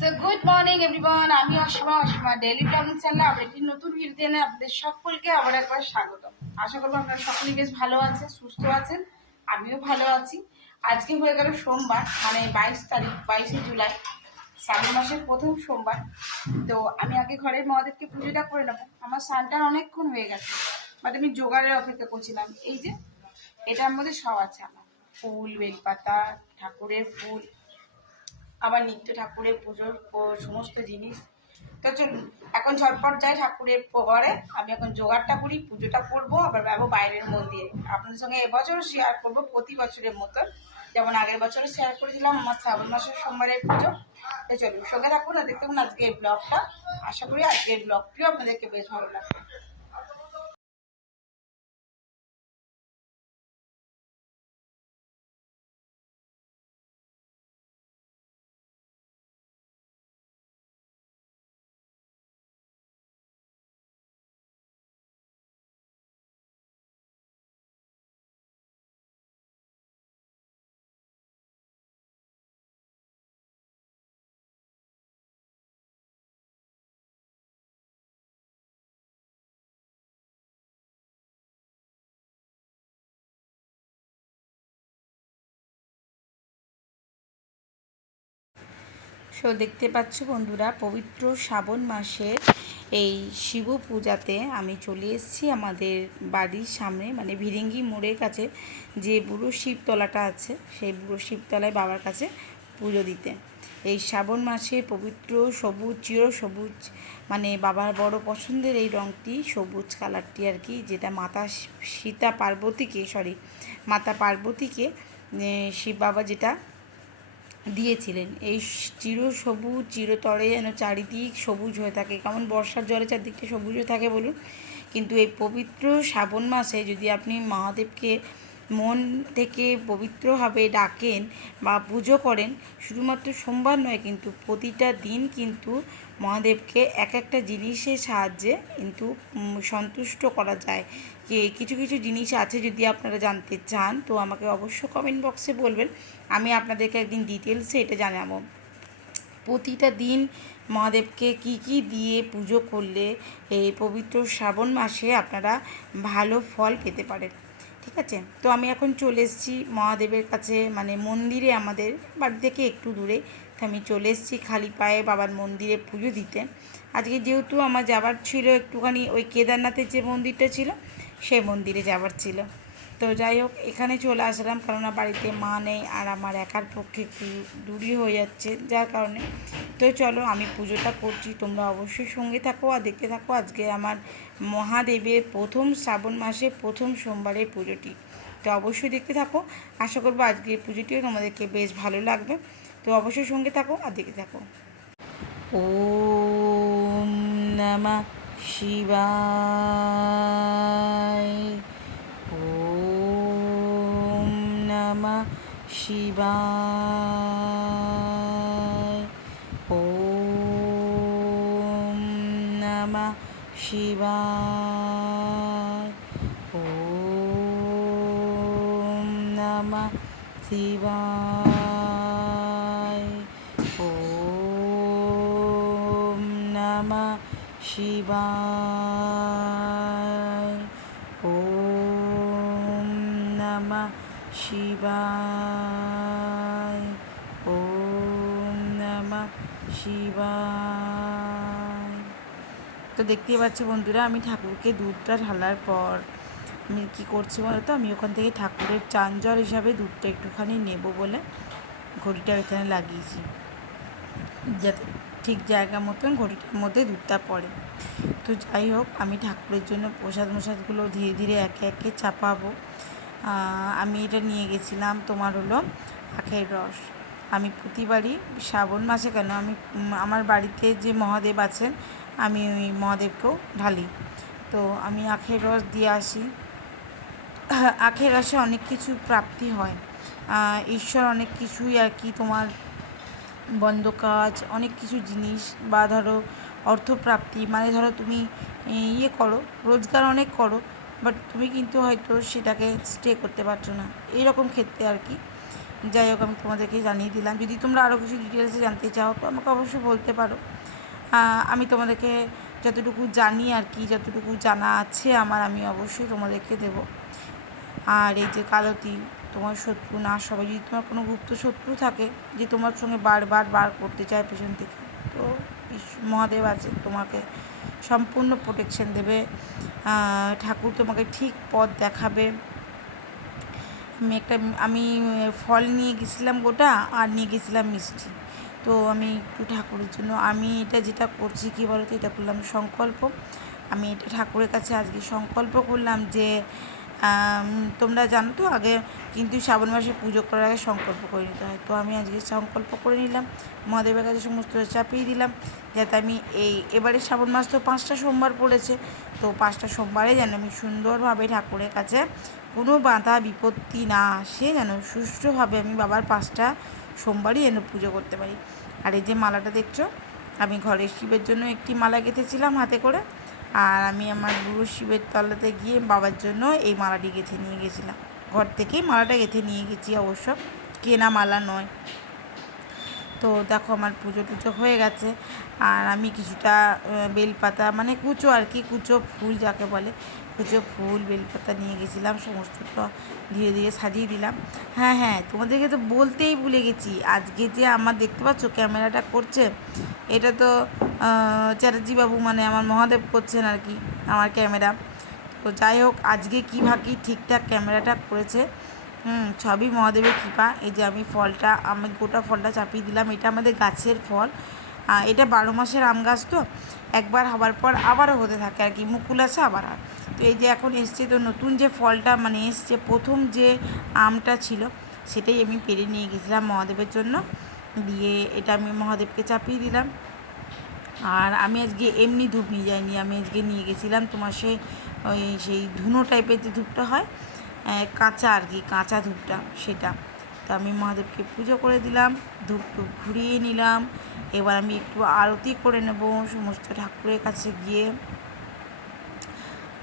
So good morning everyone, আমি Asima daily blogging চ্যানেলে আবার একটি নতুন ভিডিও নিয়ে আপনাদের সকলকে আবার একবার স্বাগত। আশা করবো আপনারা সকলেই বেশ ভালো আছেন, সুস্থ আছেন, আমিও ভালো আছি। আজকে হয়ে গেল সোমবার, মানে 22 তারিখ, 22শে জুলাই, শ্রাবণ মাসের প্রথম সোমবার। তো আমি আগে ঘরের মহাদেবকে পুজোটা করে নেবো। আমার স্নানটার অনেকক্ষণ হয়ে গেছে, বাট আমি জোগাড়ের অপেক্ষা করছিলাম। এই যে এটার মধ্যে সব আছে আমার, ফুল, বেলপাতা, ঠাকুরের ফুল, আবার নিত্য ঠাকুরের পুজোর সমস্ত জিনিস। তো চলুন এখন ঝটপট যাই ঠাকুরের ঘরে। আমি এখন জোগাড়টা করি, পুজোটা করবো, আবার যাবো বাইরের মন্দিরে। আপনাদের সঙ্গে এবছরও শেয়ার করবো প্রতি বছরের মতন, যেমন আগের বছরও শেয়ার করেছিলাম আমার শ্রাবণ মাসের সোমবারের পুজো। তো চলুন সঙ্গে থাকুন আর দেখতে থাকুন আজকে এই ব্লগটা। আশা করি আজকের ব্লগটিও আপনাদেরকে বেশ ভালো লাগবে। সো দেখতে পাচ্ছ বন্ধুরা, পবিত্র শ্রাবণ মাসের এই শিব পূজাতে আমি চলে এসেছি আমাদের বাড়ির সামনে, মানে ভিরিঙ্গি মোড়ের কাছে যে বুড়ো শিবতলাটা আছে, সেই বুড়ো শিবতলায় বাবার কাছে পুজো দিতে। এই শ্রাবণ মাসে পবিত্র সবুজ, চির সবুজ, মানে বাবার বড় পছন্দের এই রঙটি, সবুজ কালারটি আর কি, যেটা মাতা পার্বতীকে শিব বাবা যেটা দিয়েছিলেন। এই চির সবুজ, চিরতরে যেন চারিদিক সবুজ হয়ে থাকে, কেমন বর্ষার জলে চারদিকটা সবুজ হয়ে থাকে বলুন। কিন্তু এই পবিত্র শ্রাবণ মাসে যদি আপনি মহাদেবকে মন থেকে পবিত্রভাবে ডাকেন বা পুজো করেন, শুধুমাত্র সোমবার নয় কিন্তু প্রতিটা দিন কিন্তু মহাদেবকে এক একটা জিনিসের সাহায্যে কিন্তু সন্তুষ্ট করা যায়। কিছু কিছু জিনিস আছে, যদি আপনারা জানতে চান তো আমাকে অবশ্য কমেন্ট বক্সে বলবেন, আমি আপনাদেরকে একদিন ডিটেলসে এটা জানাবো। প্রতিটা দিন মহাদেবকে কি কি দিয়ে পুজো করলে এই পবিত্র শ্রাবণ মাসে আপনারা ভালো ফল পেতে পারেন। ঠিক আছে, তো আমি এখন চলে এসেছি মহাদেবের কাছে, মানে মন্দিরে, আমাদের বাড়ি থেকে একটু দূরে। তো আমি চলে এসেছি খালি পায়ে বাবার মন্দিরে পুজো দিতে। আজকে যেহেতু আমার যাবার ছিল একটুখানি ওই কেদারনাথের যে মন্দিরটা ছিল, সেই মন্দিরে যাবার ছিল। তো যাই হোক, এখানে চলে আসলাম, কেননা বাড়িতে মা নেই আর আমার একার পক্ষে একটু দূরই হয়ে যাচ্ছে, যার কারণে। তো চলো আমি পুজোটা করছি, তোমরা অবশ্যই সঙ্গে থাকো আর দেখতে থাকো আজকে আমার মহাদেবের প্রথম শ্রাবণ মাসে প্রথম সোমবারের পুজোটি। তো অবশ্যই দেখতে থাকো, আশা করবো আজকের পুজোটিও তোমাদেরকে বেশ ভালো লাগবে। তো অবশ্যই সঙ্গে থাকো আর দেখতে থাকো। ওম নমঃ শিবায়। ওম নমঃ শিবায়। ওম নমঃ শিবায়। ওম নমঃ শিবায়। ওম নমঃ শিবায়। ওম নমঃ শিবায়। ওম নমঃ শিবায়। তো দেখতেই পাচ্ছ বন্ধুরা, আমি ঠাকুরকে দুধটা ঢালার পর আমি কী করছি বলো তো, আমি ওখান থেকে ঠাকুরের চান জল হিসাবে দুধটা একটুখানি নেব বলে ঘড়িটা এখানে লাগিয়েছি, যাতে ঠিক জায়গা মতন ঘড়িটার মধ্যে দুধটা পড়ে। তো যাই হোক, আমি ঠাকুরের জন্য প্রসাদগুলো ধীরে ধীরে একে একে চাপাবো। আমি এটা নিয়ে গেছিলাম তোমার হলো আখের রস। আমি প্রতিবারই শ্রাবণ মাসে, কেন আমি আমার বাড়িতে যে মহাদেব আছেন, আমি ওই মহাদেবকেও ঢালি। তো আমি আখের রস দিয়ে আসি। আখের রসে অনেক কিছু প্রাপ্তি হয়, ঈশ্বর অনেক কিছুই আর কি, তোমার বন্ধ কাজ, অনেক কিছু জিনিস, বা ধরো অর্থপ্রাপ্তি, মানে ধরো তুমি করো, রোজগার অনেক করো, বাট তুমি কিন্তু হয়তো সেটাকে স্টে করতে পারছো না, এইরকম ক্ষেত্রে আর কি যাই হোক, আমি তোমাদেরকে জানিয়ে দিলাম। যদি তোমরা আরও কিছু ডিটেলসে জানতে চাও তো আমাকে অবশ্যই বলতে পারো। আমি তোমাদেরকে যতটুকু জানি আর কি, যতটুকু জানা আছে আমার, আমি অবশ্যই তোমাদেরকে দেব। আর এই যে কালো তিল, তোমার শত্রু না সবাই, যদি তোমার কোনো গুপ্ত শত্রু থাকে যে তোমার সঙ্গে বার করতে চায় পেছন থেকে, তো মহাদেব আছে, তোমাকে সম্পূর্ণ প্রোটেকশন দেবে। ঠাকুর তোমাকে ঠিক পথ দেখাবে। আমি ফল নিয়ে গেছিলাম গোটা, আর নিয়ে গেছিলাম মিষ্টি। তো আমি একটু ঠাকুরের জন্য আমি এটা যেটা করছি কী বলো তো, এটা করলাম সংকল্প। আমি এটা ঠাকুরের কাছে আজকে সংকল্প করলাম যে তোমরা জানো তো, আগে কিন্তু শ্রাবণ মাসে পুজো করার আগে সংকল্প করে নিতে হয়। তো আমি আজকে সংকল্প করে নিলাম, মহাদেবের কাছে সমস্ত চাপিয়ে দিলাম, যাতে আমি এবারে শ্রাবণ মাস তো 5টা সোমবার পড়েছে, তো 5টা সোমবারে যেন আমি সুন্দরভাবে ঠাকুরের কাছে কোনো বাধা বিপত্তি না আসে, যেন সুষ্ঠুভাবে আমি বাবার 5টা সোমবারই যেন পুজো করতে পারি। আর এই যে মালাটা দেখছো, আমি ঘরের শিবের জন্য একটি মালা গেঁথেছিলাম হাতে করে, আর আমি আমার গুরু শিবের তলাতে গিয়ে বাবার জন্য এই মালাটি গেঁথে নিয়ে গেছিলাম। ঘর থেকেই মালাটা গেঁথে নিয়ে গেছি, অবশ্য কেনা মালা নয়। তো দেখো আমার পুজো টুজো হয়ে গেছে, আর আমি কিছুটা বেলপাতা, মানে কুচো আর কি, কুচো ফুল যাকে বলে, কুচো ফুল বেলপাতা নিয়ে গেছিলাম, সমস্তটা ধীরে ধীরে সাজিয়ে দিলাম। হ্যাঁ, তোমাদেরকে তো বলতেই ভুলে গেছি, আজকে যে আমার দেখতে পাচ্ছ ক্যামেরাটা করছে, এটা তো চ্যাটার্জি বাবু, মানে আমার মহাদেব করছেন আর কি আমার ক্যামেরা। তো যাই হোক, আজকে কী ভাগি ঠিকঠাক ক্যামেরাটা করেছে, সবই মহাদেবের কৃপা। এই যে আমি গোটা ফলটা চাপিয়ে দিলাম, এটা আমাদের গাছের ফল। এটা 12 মাসের আম গাছ, তো একবার হবার পর আবারও হতে থাকে আর কি, মুকুল আছে আবার হয়। তো এই যে এখন এসছে, তো নতুন যে ফলটা মানে এসছে, প্রথম যে আমটা ছিল সেটাই আমি পেরে নিয়ে গেছিলাম মহাদেবের জন্য, দিয়ে এটা আমি মহাদেবকে চাপিয়ে দিলাম। আর আমি আজকে এমনি ধূপ নিয়ে যাইনি, আমি আজকে নিয়ে গেছিলাম তোমার সেই ধুনো টাইপের যে ধূপটা হয়, কাঁচা আর কি, কাঁচা ধূপটা, সেটা। তো আমি মহাদেবকে পুজো করে দিলাম, ধূপ ঘুরিয়ে নিলাম। এবার আমি একটু আরতি করে নেব সমস্ত ঠাকুরের কাছে গিয়ে।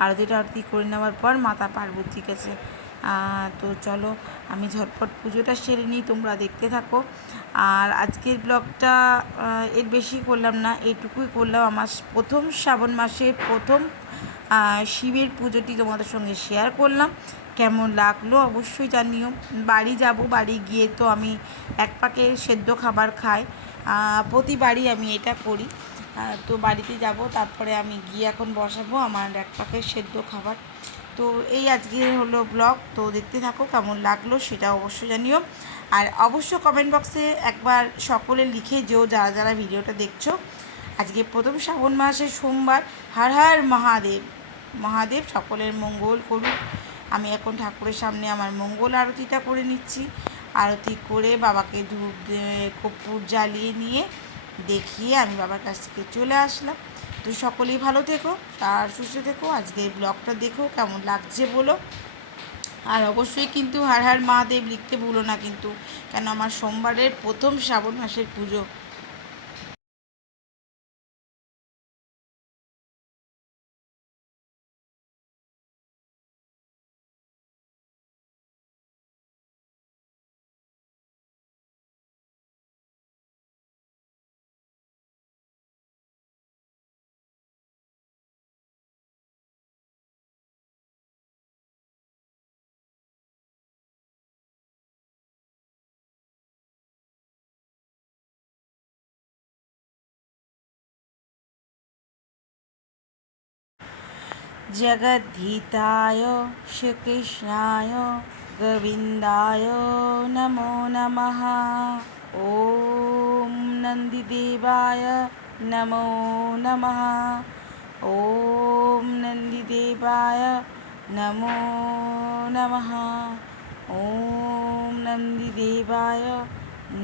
আরতি করে নেওয়ার পর মাতা পার্বতীর কাছে। তো চলো আমি ঝটপট পুজোটা সেরে নিই, তোমরা দেখতে থাকো। আর আজকের ব্লগটা এর বেশি করলাম না, এইটুকুই করলাম। আমার প্রথম শ্রাবণ মাসের প্রথম শিবের পুজোটি তোমাদের সঙ্গে শেয়ার করলাম। কেমন লাগলো অবশ্যই জানিও। বাড়ি যাব, বাড়ি গিয়ে তো আমি এক পাকে সেদ্ধ খাবার খাই, প্রতিবারই আমি এটা করি। তো বাড়িতে যাব, তারপরে আমি গিয়ে এখন বসাবো আমার এক পাকের সেদ্ধ খাবার। তো এই আজকে হলো ব্লগ, তো দেখতে থাকো, কেমন লাগলো সেটা অবশ্যই জানিও। আর অবশ্য কমেন্ট বক্সে একবার সকলে লিখে যেও যারা যারা ভিডিওটা দেখছো। আজকে প্রথম শ্রাবণ মাসের সোমবার, হর হর মহাদেব। মহাদেব সকলের মঙ্গল করুক। আমি এখন ঠাকুরের সামনে আমার মঙ্গল আরতিটা করে নিচ্ছি। আরতি করে বাবাকে ধূপ কর্পূর জ্বালিয়ে নিয়ে দেখিয়ে আমি বাবার কাছ থেকে চলে আসলাম। তো সকলেই ভালো থেকো আর সুস্থ থেকো। আজকে এই ব্লগটা দেখো কেমন লাগছে বলো। আর অবশ্যই কিন্তু হর হর মহাদেব লিখতে ভুলো না কিন্তু, কেন আমার সোমবারের প্রথম শ্রাবণ মাসের পুজো। जगद्धिताय श्रीकृष्णाय गोविन्दाय नमो नमः। ॐ नन्दिदेवाय नमो नमः। ॐ नन्दिदेवाय नमो नमः। ॐ नन्दिदेवाय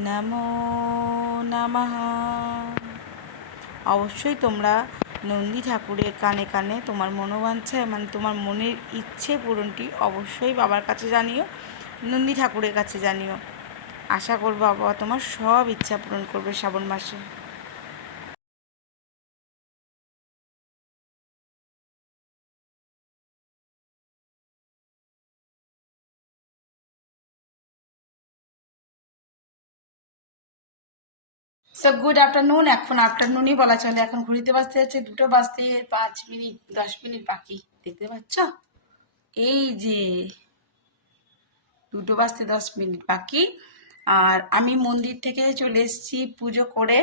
नमो नमः। অবশ্যই তোমরা নন্দী ঠাকুরের কানে কানে তোমার মনোবাঞ্ছা, মানে তোমার মনের ইচ্ছে পূরণটি অবশ্যই বাবার কাছে জানিও, নন্দী ঠাকুরের কাছে জানিও। আশা করবো বাবা তোমার সব ইচ্ছা পূরণ করবে শ্রাবণ মাসে। তো গুড আফটারনুন, এখন আফটারনুনই বলা চলে, এখন ঘুরিতে বাজতে যাচ্ছে 2টো বাজতে 5 মিনিট 10 মিনিট বাকি। দেখতে পাচ্ছ এই যে 2টো বাজতে 10 মিনিট বাকি। আর আমি মন্দির থেকে চলে এসেছি পুজো করে,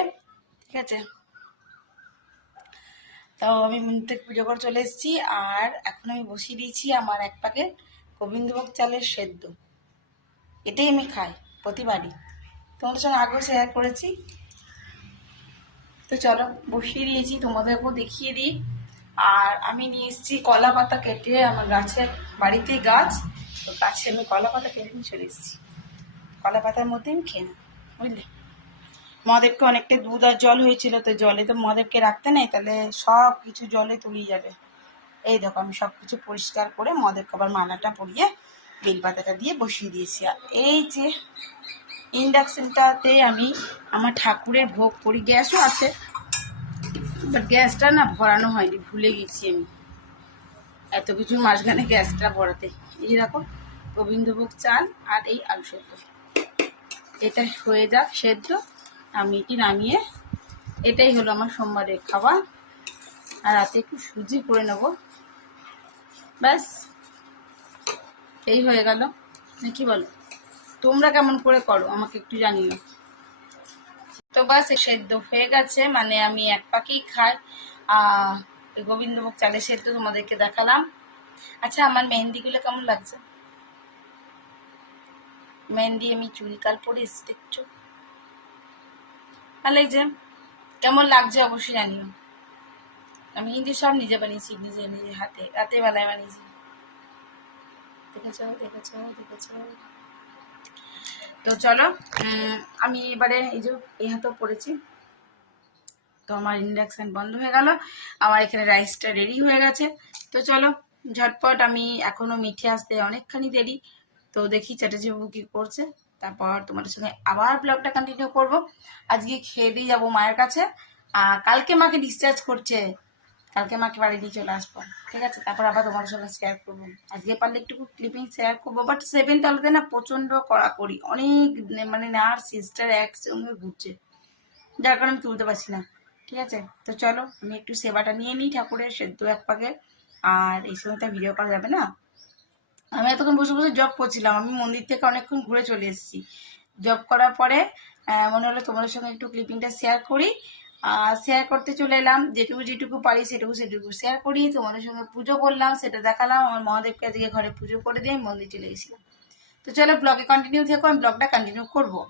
ঠিক আছে। তো আমি মন্দির থেকে পুজো করে চলে এসেছি, আর এখন আমি বসিয়ে দিয়েছি আমার 1 প্যাকেট গোবিন্দভোগ চালের সেদ্ধ। এটাই আমি খাই প্রতিবারই, তোমাদের সঙ্গে আগেও শেয়ার করেছি। তো চলো বসিয়ে দিয়েছি, তোমাদেরকেও দেখিয়ে দিই। আর আমি নিয়ে এসেছি কলা পাতা কেটে, আমার গাছের বাড়িতেই গাছ, তো গাছে আমি কলা পাতা কেটে নিয়ে চলে এসেছি। কলা পাতার মধ্যে আমি খেয়ে নেব, বুঝলে। মহাদেবকে অনেকটা দুধ আর জল হয়েছিল, তো জলে তো মহাদেবকে রাখতে নেই, তাহলে সব কিছু জলে তলিয়ে যাবে। এই দেখো আমি সব কিছু পরিষ্কার করে মহাদেবকে আবার মালাটা পরিয়ে বেলপাতাটা দিয়ে বসিয়ে দিয়েছি। আর এই যে ইন্ডাকশনটাতে আমি আমার ঠাকুরের ভোগ করি, গ্যাসও আছে, বাট গ্যাসটা না ভরানো হয়নি, ভুলে গেছি আমি এত কিছুর মাঝখানে গ্যাসটা ভরাতে। এই দেখো গোবিন্দভোগ চাল আর এই আলু সেদ্ধ, এটা হয়ে যাক সেদ্ধ, আমি কি নামিয়ে, এটাই হলো আমার সোমবারের খাবার। আর রাতে একটু সুজি করে নেব, ব্যাস এই হয়ে গেল। কি বলো, তোমরা কেমন করে করো আমাকে একটু জানিও। তো বাস সেদ্ধ হয়ে গেছে, মানে আমি 1 পাকেই খাই। গোবিন্দভোগ চালের সেদ্ধ তোমাদেরকে দেখালাম। আচ্ছা আমার মেহেন্দিগুলো কেমন লাগছে? মেহেন্দি আমি চুড়িকাল পরে এসেছি, দেখছো ভালো লাগছে? কেমন লাগছে অবশ্যই জানিও। আমি কিন্তু সব নিজে বানিয়েছি, নিজে নিজে হাতে, রাতে বেলায় বানিয়েছি। দেখেছো দেখেছো দেখেছো। তো চলো আমি এবারে এই যে এই হাতেও পড়েছি। তো আমার ইন্ডাকশান বন্ধ হয়ে গেল, আমার এখানে রাইসটা রেডি হয়ে গেছে। তো চলো ঝটপট, আমি এখনো মিঠে আসতে অনেকখানি দেরি, তো দেখি চ্যাটার্জি বাবু কি করছে, তারপর তোমাদের সঙ্গে আবার ব্লগটা কন্টিনিউ করব। আজকে খেয়ে দিয়ে যাবো মায়ের কাছে, আর কালকে মাকে ডিসচার্জ করছে, কালকে মাকে বাড়ি দিয়ে চলে আসবো, ঠিক আছে। তারপর আবার তোমাদের সঙ্গে শেয়ার করবো, আজকে পারলে একটু ক্লিপিং শেয়ার করবো। বাট 7th আলোতে না প্রচণ্ড কড়াকড়ি, অনেক মানে নার্স সিস্টার একসঙ্গে ঘুরছে, যার কারণে আমি তুলতে পারছি না, ঠিক আছে। তো চলো আমি একটু সেবাটা নিয়ে নিই ঠাকুরের সেদ্ধ 1 পাকে, আর এই সময় তো ভিডিও করা যাবে না। আমি এতক্ষণ বসে বসে জব করছিলাম, আমি মন্দির থেকে অনেকক্ষণ ঘুরে চলে এসেছি। জব করার পরে মনে হলো তোমাদের সঙ্গে একটু ক্লিপিংটা শেয়ার করি, শেয়ার করতে চলে এলাম। যেটুকু যেটুকু পারি সেটুকু শেয়ার করি, তোমাদের সঙ্গে পুজো করলাম সেটা দেখালাম। আমার মহাদেবকে আজকে ঘরে পুজো করে দিয়ে আমি মন্দির চলে গেছিলাম। তো চলো ব্লগে কন্টিনিউ থেকো, আমি ব্লগটা কন্টিনিউ করবো।